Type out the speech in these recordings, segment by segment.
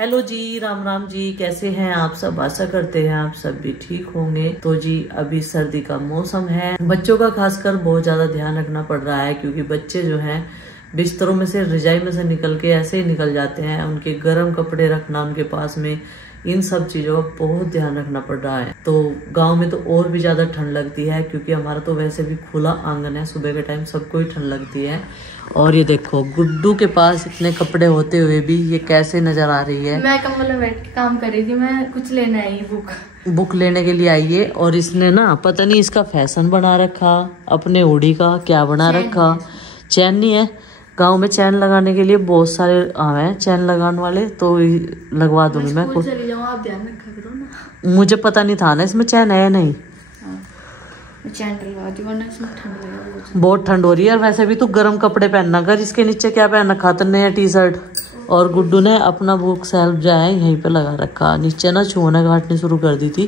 Hello जी, राम राम जी। कैसे हैं आप सब? आशा करते हैं आप सब भी ठीक होंगे। तो जी अभी सर्दी का मौसम है, बच्चों का खासकर बहुत ज्यादा ध्यान रखना पड़ रहा है क्योंकि बच्चे जो हैं बिस्तरों में से, रजाई में से निकल के ऐसे ही निकल जाते हैं। उनके गर्म कपड़े रखना उनके पास में, इन सब चीजों का बहुत ध्यान रखना पड़ रहा है। तो गांव में तो और भी ज्यादा ठंड लगती है क्योंकि हमारा तो वैसे भी खुला आंगन है, सुबह के टाइम सबको ही ठंड लगती है। और ये देखो गुड्डू के पास इतने कपड़े होते हुए भी ये कैसे नजर आ रही है। मैं कंबल में बैठ के काम कर रही थी, मैं कुछ लेने आई बुक लेने के लिए आई है। और इसने ना पता नहीं इसका फैशन बना रखा, अपने ओढ़ी का क्या बना रखा। चैन नहीं है, गांव में चैन लगाने के लिए बहुत सारे हैं चैन लगाने वाले, तो लगवा दूंगी मैं। चली जाऊँ, आप ध्यान रखा करो ना। मुझे पता नहीं था ना इसमें चैन है नहीं। चैन डलवा दी वरना इसमें ठंड लगेगा, बहुत ठंड हो रही है। और वैसे भी तू गर्म कपड़े पहनना कर। इसके नीचे क्या पहन रखा तन्ने है? T shirt. और गुड्डू ने अपना बुक सेल्फ जो है यहीं पे लगा रखा। नीचे ना छुआना घाटनी शुरू कर दी थी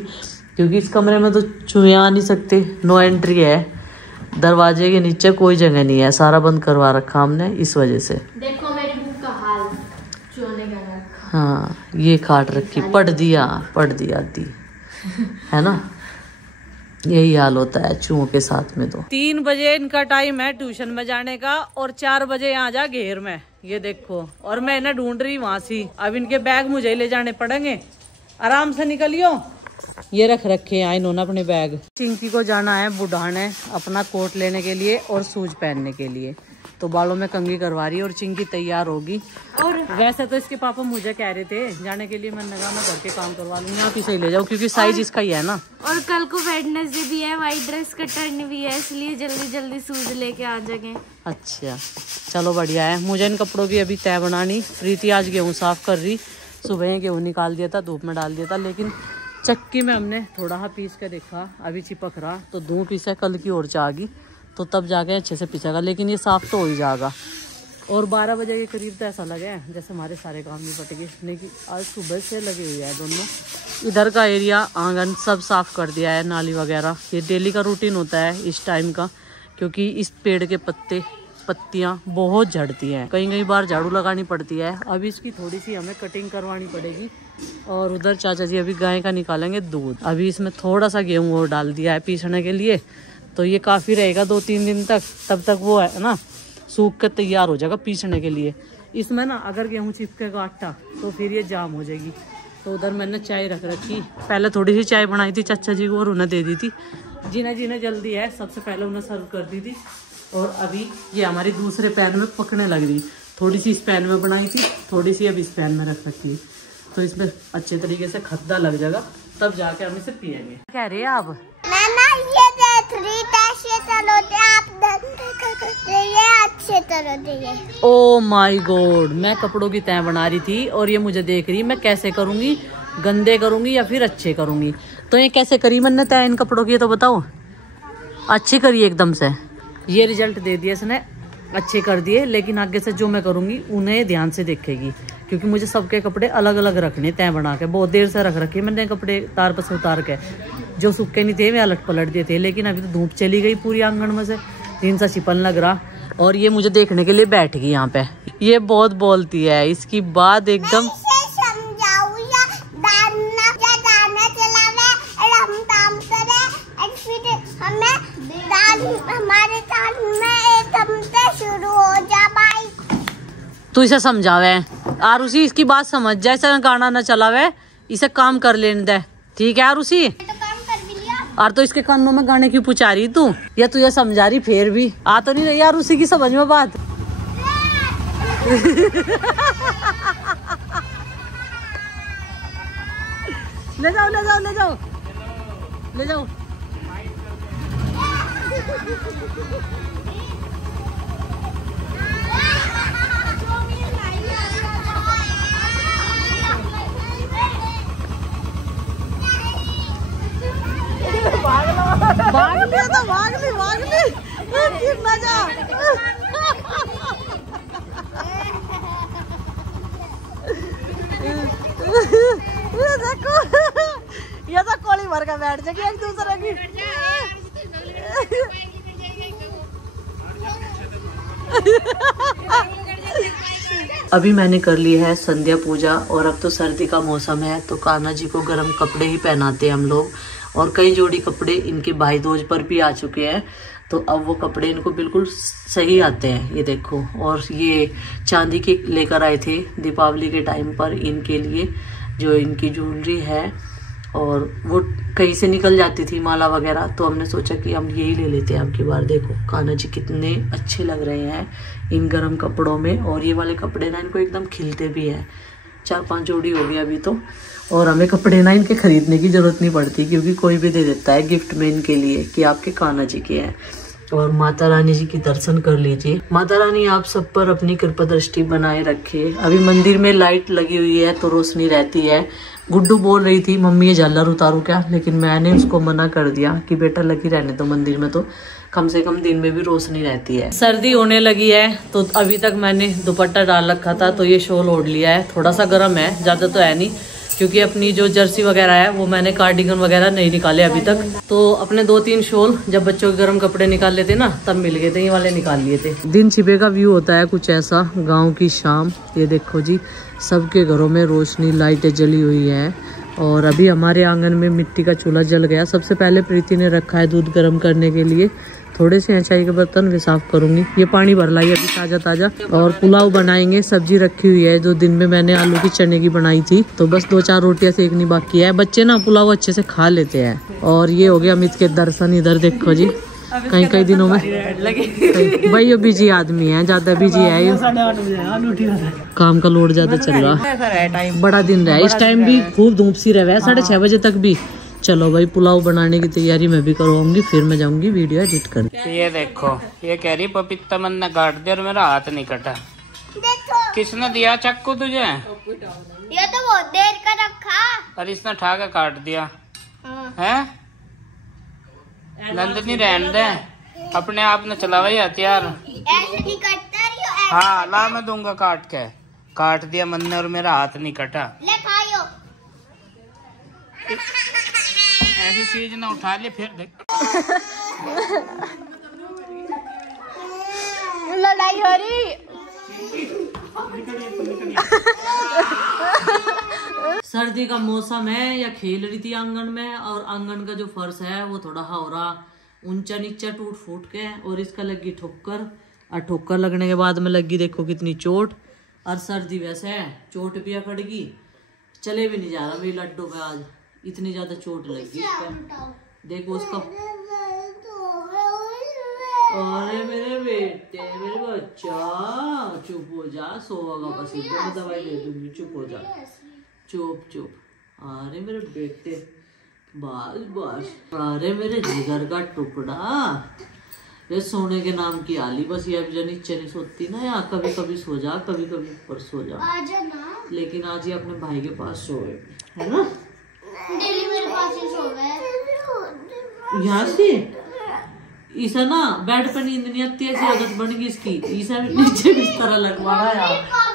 क्योंकि इस कमरे में तो चूहे आ नहीं सकते, नो एंट्री है। दरवाजे के नीचे कोई जगह नहीं है, सारा बंद करवा रखा हमने इस वजह से। देखो मेरी बुक का हाल, चूहे का रखा। हाँ ये काट रखी, पढ़ दिया दी है ना। यही हाल होता है चूहों के साथ में। तो 3 बजे इनका टाइम है ट्यूशन में जाने का और 4 बजे यहाँ जा घेर में, ये देखो। और मैं इन्हें ढूंढ रही वहां से। अब इनके बैग मुझे ले जाने पड़ेंगे। आराम से निकलियो। ये रख रखे हैं इन्होंने अपने बैग। चिंकी को जाना है बुढ़ाने अपना कोट लेने के लिए और शूज पहनने के लिए, तो बालों में कंघी करवा रही है और चिंकी तैयार होगी। और वैसे तो इसके पापा मुझे कह रहे थे जाने के लिए, मैंने कहा मैं घर के काम करवा लूंगी, आप इसे ले जाओ क्योंकि साइज इसका ही है ना। और कल को वेडनेसडे भी है, व्हाइट ड्रेस का टर्न भी है, इसलिए जल्दी जल्दी शूज लेके आ जाएंगे। अच्छा चलो बढ़िया है। मुझे इन कपड़ों की अभी तय बनानी। प्रीति आज गेहूँ साफ कर रही, सुबह गेहूँ निकाल दिया था, धूप में डाल दिया था, लेकिन चक्की में हमने थोड़ा सा पीस के देखा, अभी चिपक रहा। तो 2 पीस है, कल की और चाहेगी तो तब जाके अच्छे से पिसेगा, लेकिन ये साफ तो हो ही जाएगा। और 12 बजे के करीब तो ऐसा लगे जैसे हमारे सारे काम निपट गए, लेकिन आज सुबह से लगे हुए हैं दोनों। इधर का एरिया आंगन सब साफ कर दिया है, नाली वगैरह। ये डेली का रूटीन होता है इस टाइम का, क्योंकि इस पेड़ के पत्तियां बहुत झड़ती हैं, कई बार झाड़ू लगानी पड़ती है। अभी इसकी थोड़ी सी हमें कटिंग करवानी पड़ेगी। और उधर चाचा जी अभी गाय का निकालेंगे दूध। अभी इसमें थोड़ा सा गेहूँ और डाल दिया है पीसने के लिए, तो ये काफ़ी रहेगा 2-3 दिन तक। तब तक वो है ना सूख कर तैयार हो जाएगा पीसने के लिए। इसमें ना अगर गेहूँ चिपकेगा आटा तो फिर ये जाम हो जाएगी। तो उधर मैंने चाय रख रखी, पहले थोड़ी सी चाय बनाई थी चाचा जी को और उन्हें दे दी थी। जिन्हें जल्दी है सबसे पहले उन्हें सर्व कर दी थी। और अभी ये हमारी दूसरे पैन में पकने लग रही। थोड़ी सी इस पैन में बनाई थी, थोड़ी सी अब इस पैन में रख रखी है, तो इसमें अच्छे तरीके से खद्दा लग जाएगा, तब जाके हम इसे पियेंगे। क्या रहे आप? ओ माय गॉड, मैं कपड़ों की तय बना रही थी और ये मुझे देख रही, मैं कैसे करूंगी, गंदे करूंगी या फिर अच्छे करूंगी। तो ये कैसे करी मैंने तय इन कपड़ों की, तो बताओ। अच्छी करी एकदम से, ये रिजल्ट दे दिया इसने, अच्छे कर दिए। लेकिन आगे से जो मैं करूंगी उन्हें ध्यान से देखेगी, क्योंकि मुझे सबके कपड़े अलग अलग रखने तय बना के। बहुत देर से रख रखे मैंने कपड़े, तार पर से उतार के। जो सूखे नहीं थे वे अलट पलट दिए थे, लेकिन अभी तो धूप चली गई पूरी आंगन में से, दिन सा छिपन लग रहा। और ये मुझे देखने के लिए बैठ गई यहाँ पे। ये बहुत बोलती है, इसकी बात एकदम। तू इसे समझावे आरुषि, इसकी बात समझ जाए, इसे गाना न चलावे, इसे काम कर लेने दे, ठीक है आरुषि? और तो इसके कानों में गाने क्यों पूछा रही तू? या तुझे समझा रही फिर भी आ तो नहीं रही यार उसी की समझ में बात। ले जाओ ले जाओ ले जाओ ले जाओ। भाग ली गिरना जा। ये देखो, ये तो कोली भर के बैठ जाएगी एक दूसरे की। अभी मैंने कर ली है संध्या पूजा और अब तो सर्दी का मौसम है तो कान्हा जी को गर्म कपड़े ही पहनाते हैं हम लोग। और कई जोड़ी कपड़े इनके भाई दूज पर भी आ चुके हैं तो अब वो कपड़े इनको बिल्कुल सही आते हैं। ये देखो, और ये चांदी के लेकर आए थे दीपावली के टाइम पर इनके लिए, जो इनकी ज्वेलरी है, और वो कहीं से निकल जाती थी माला वगैरह, तो हमने सोचा कि हम यही ले लेते हैं अब की बार। देखो कान्हा जी कितने अच्छे लग रहे हैं इन गर्म कपड़ों में, और ये वाले कपड़े ना इनको एकदम खिलते भी हैं। 4-5 जोड़ी हो गई अभी तो, और हमें कपड़े ना इनके खरीदने की जरूरत नहीं पड़ती क्योंकि कोई भी दे देता है गिफ्ट में इनके लिए कि आपके कान्हा जी के हैं। और माता रानी जी की दर्शन कर लीजिए। माता रानी आप सब पर अपनी कृपा दृष्टि बनाए रखे। अभी मंदिर में लाइट लगी हुई है तो रोशनी रहती है। गुड्डू बोल रही थी मम्मी ये झालर उतारू क्या, लेकिन मैंने उसको मना कर दिया कि बेटा लगी रहने दो, मंदिर में तो कम से कम दिन में भी रोशनी रहती है। सर्दी होने लगी है तो अभी तक मैंने दुपट्टा डाल रखा था तो ये शॉल ओढ़ लिया है। थोड़ा सा गर्म है, ज्यादा तो है नहीं, क्योंकि अपनी जो जर्सी वगैरह है वो मैंने कार्डिगन वगैरह नहीं निकाले अभी तक। तो अपने 2-3 शॉल जब बच्चों के गर्म कपड़े निकाल लेते ना तब मिल गए थे, ये वाले निकाल लिए थे। दिन छिपे का व्यू होता है कुछ ऐसा, गांव की शाम। ये देखो जी, सबके घरों में रोशनी लाइटें जली हुई है। और अभी हमारे आंगन में मिट्टी का चूल्हा जल गया। सबसे पहले प्रीति ने रखा है दूध गर्म करने के लिए। थोड़े से ऊंचाई के बर्तन वे साफ करूंगी। ये पानी भर लाई अभी ताजा ताजा। और पुलाव बनाएंगे, सब्जी रखी हुई है जो दिन में मैंने आलू की चने की बनाई थी, तो बस 2-4 रोटियां सेकनी बाकी है। बच्चे ना पुलाव अच्छे से खा लेते हैं। और ये हो गया अमित के दर्शन। इधर देखो जी, कई दिनों में भाई ये बिजी आदमी है, ज्यादा बिजी है, ये काम का लोड ज्यादा चल रहा है। बड़ा दिन रहा इस टाइम भी, खूब धूप सी रहा है 6:30 बजे तक भी। चलो भाई पुलाव बनाने की तैयारी मैं भी करवाऊंगी, फिर मैं जाऊंगी वीडियो एडिट करने। ये देखो, ये कह रही पपीता मन ने काट दिया और मेरा हाथ नहीं कटा। किसने दिया चक्कू तुझे? ये तो बहुत देर का रखा और इसने ठा के काट दिया है। नंदनी रहने दे, अपने आप ने चला वही हथियार। ऐसे नहीं कटता रियो, हाँ ला मैं दूंगा काट के। काट दिया मन ने और मेरा हाथ नहीं कटा। ले खाओ। ऐसी चीज ना उठा ले फिर देख। लड़ाई हो रही। सर्दी का मौसम है, या खेल रही थी आंगन में, और आंगन का जो फर्श है वो थोड़ा हो रहा ऊंचा नीचा टूट फूट के, और इसका लगी ठोकर। और ठोकर लगने के बाद में लगी देखो कितनी चोट। और सर्दी वैसे है, चोट भी अकड़गी, चले भी नहीं जा रहा मेरी लड्डू पे आज, इतनी ज्यादा चोट लगी इसका। देखो उसका, अरे मेरे बेटे, मेरे बच्चा चुप हो जा, सोगा बस, मैं दवाई दे दूंगी, चुप हो जा, चुप चुप। अरे मेरे बेटे, बस बस। अरे मेरे जिगर का टुकड़ा, ये सोने के नाम की आली, बस ये अभी नीचे नहीं सोती ना, या कभी कभी सो जा, कभी कभी ऊपर सो जा, लेकिन आज ये अपने भाई के पास सोए है ना, डेली मेरे पास ही सोवे। यहाँ से ईसा ना बेड पर नींद नहीं आती, ऐसी आदत बन गई इसकी। ईसा नीचे बिस्तर लगवा रहा है,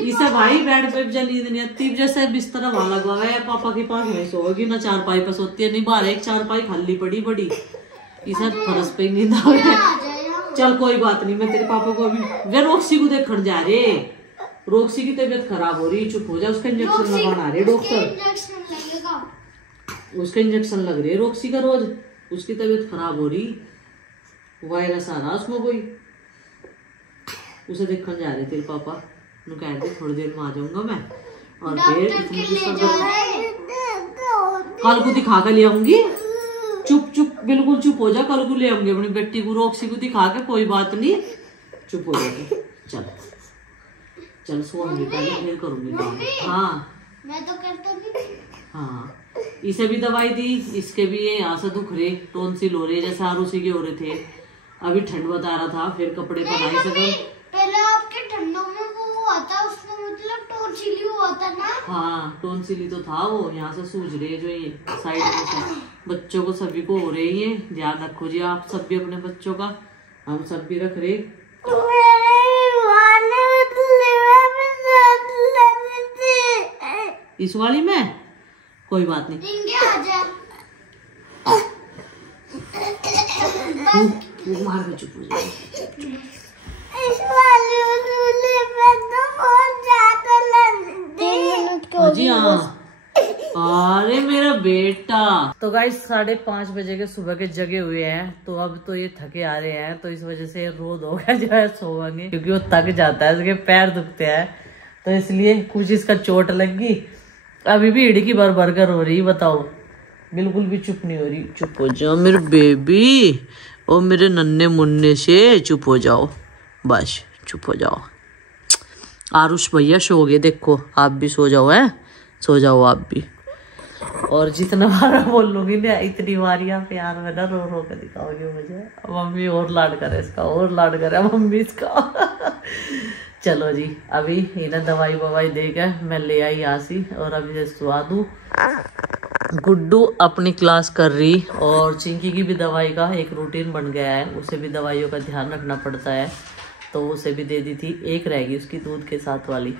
ईसा भाई बेड पे जब नींद नहीं आती, जैसे बिस्तर वहां लगवा है पापा के पास में सोएगी ना, चारपाई पे सोती है, नहीं बाहर एक चारपाई खाली पड़ी बड़ी, ईसा फरस पे नींद आ गया। चल कोई बात नहीं, मैं तेरे पापा को अभी वे रोक्सी को देखने जा रहे, रोक्सी की तबीयत खराब हो रही, चुप हो जा, उसका इंजेक्शन लगाना रहे डॉक्टर, उसका इंजेक्शन लग रही है रोक्सी का रोज, उसकी तबीयत खराब हो रही, वायरस आ रहा उसमें कोई, उसे देखने जा रहे तेरे पापा, कहते थोड़ी देर में आ जाऊंगा मैं, और फिर कल को दिखा कर ले आऊंगी, चुप चुप बिल्कुल चुप हो जा, कल को ले आऊंगी अपनी बेटी को रोक्सी को दिखा के, कोई बात नहीं, चुप हो जा, चल चल सोऊंगी, पहले फिर करूंगी काम। हाँ मैं तो करता नहीं। हाँ इसे भी दवाई दी, इसके भी ये यहाँ से दुख रहे, टोंसिल हो रहे, जैसे आरूसी के हो रहे थे, अभी ठंड बता रहा था, फिर कपड़े पहनाई सके। पहले आपके ठंडों में वो हुआ था, उसमें मतलब टोंसिल हुआ था ना। हाँ टोंसिल तो था वो, यहाँ से सूझ रहे जो ये साइड में से, बच्चों को सभी को हो रही है, ध्यान रखो जी आप सब भी अपने बच्चों का, हम सब भी रख रहे। इस वाली में कोई बात नहीं, मार के चुप हो जाए। जी हाँ। अरे मेरा बेटा। तो गाइस 5:30 बजे के सुबह के जगे हुए हैं, तो अब तो ये थके आ रहे हैं, तो इस वजह से रोज हो गया जो है सोएंगे, क्योंकि वो थक जाता है, इसके पैर दुखते हैं, तो इसलिए कुछ इसका चोट लग गई। अभी भी हिड़की भर भर कर हो रही, बताओ, बिल्कुल भी चुप नहीं हो रही। चुप हो जाओ मेरे बेबी, ओ मेरे नन्हे मुन्ने से चुप हो जाओ, बस चुप हो जाओ। आरुष भैया सो गए, देखो आप भी सो जाओ, है सो जाओ आप भी। और जितना बार बोल लूंगी ना, इतनी बारियां प्यार में ना रो रो कर दिखाओगे मुझे। मम्मी और लाड करे इसका, और लाड करे मम्मी इसका। चलो जी, अभी इन्हें दवाई ववाई देकर मैं ले आई आसी, और अभी से सुहा दूं। गुड्डू अपनी क्लास कर रही, और चिंकी की भी दवाई का एक रूटीन बन गया है, उसे भी दवाइयों का ध्यान रखना पड़ता है, तो उसे भी दे दी थी। एक रहेगी उसकी दूध के साथ वाली।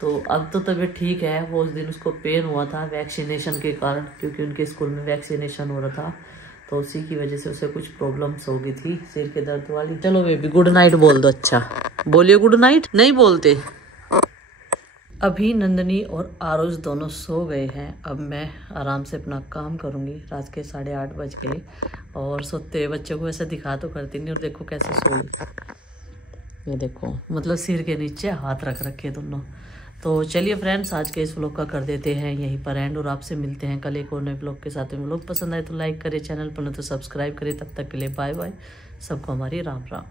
तो अब तो तबीयत ठीक है। वो उस दिन उसको पेन हुआ था वैक्सीनेशन के कारण, क्योंकि उनके स्कूल में वैक्सीनेशन हो रहा था, तो उसी की वजह से उसे कुछ प्रॉब्लम्स हो गई थी सिर के दर्द वाली। चलो बेबी गुड नाइट बोल दो। अच्छा बोलिए गुड नाइट। नहीं बोलते। अभी नंदनी और आरुष दोनों सो गए हैं। अब मैं आराम से अपना काम करूंगी। रात के 8:30 बज गए, और सोते हुए बच्चों को ऐसा दिखा तो करती नहीं, और देखो कैसे सो गई, ये देखो, मतलब सिर के नीचे हाथ रख रखे दोनों। तो चलिए फ्रेंड्स, आज के इस व्लॉग का कर देते हैं यहीं पर एंड, और आपसे मिलते हैं कल एक और नए व्लॉग के साथ। में व्लॉग पसंद आए तो लाइक करें, चैनल पर न तो सब्सक्राइब करें। तब तक के लिए बाय बाय, सबको हमारी राम राम।